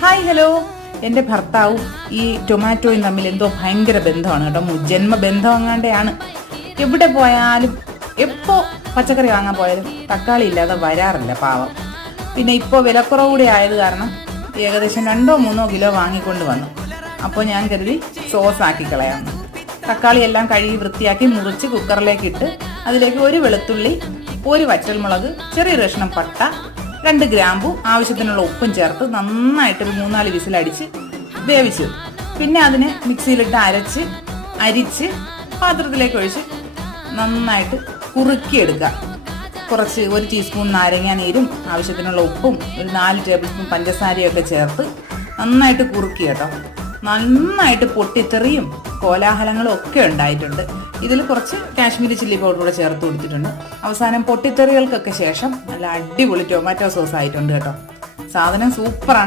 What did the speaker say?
Hi hello. എൻ്റെ ഭർത്താവും ഈ ടൊമാറ്റോയും തമ്മിൽ എന്തോ ഭയങ്കര ബന്ധമാണ് കേട്ടോ. ജന്മ ബന്ധം അങ്ങാണ്ടെയാണ്. എവിടെ പോയാലും എപ്പോൾ പച്ചക്കറി വാങ്ങാൻ പോയാലും തക്കാളി ഇല്ലാതെ വരാറില്ല പാവം. പിന്നെ ഇപ്പോൾ വിലക്കുറവുകൂടി ആയത് കാരണം ഏകദേശം 2-3 കിലോ വാങ്ങിക്കൊണ്ട് വന്നു. അപ്പോൾ ഞാൻ കരുതി സോസ് ആക്കി കളയാമെന്ന്. തക്കാളി എല്ലാം കഴുകി വൃത്തിയാക്കി മുറിച്ച് കുക്കറിലേക്ക് ഇട്ട് അതിലേക്ക് 1 വെളുത്തുള്ളി, 1 വറ്റൽമുളക്, ചെറിയൊരു കഷ്ണം പട്ട, 2 ഗ്രാമ്പു, ആവശ്യത്തിനുള്ള ഉപ്പും ചേർത്ത് നന്നായിട്ട് 3-4 വിസിലടിച്ച് വേവിച്ചു. പിന്നെ അതിനെ മിക്സിയിലിട്ട് അരിച്ച് പാത്രത്തിലേക്ക് ഒഴിച്ച് നന്നായിട്ട് കുറുക്കിയെടുക്കുക. കുറച്ച് 1 ടീസ്പൂൺ നാരങ്ങ നീരും ആവശ്യത്തിനുള്ള ഉപ്പും 4 ടേബിൾ സ്പൂൺ പഞ്ചസാരയും ഒക്കെ ചേർത്ത് നന്നായിട്ട് കുറുക്കി കേട്ടോ. നന്നായിട്ട് പൊട്ടിത്തെറിയും കോലാഹലങ്ങളും ഒക്കെ ഉണ്ടായിട്ടുണ്ട്. ഇതിൽ കുറച്ച് കാശ്മീരി ചില്ലി പൗഡർ കൂടെ ചേർത്ത് കൊടുത്തിട്ടുണ്ട്. അവസാനം പൊട്ടിത്തെറികൾക്കൊക്കെ ശേഷം നല്ല അടിപൊളി ടൊമാറ്റോ സോസ് ആയിട്ടുണ്ട് കേട്ടോ. സാധനം സൂപ്പറാണ്.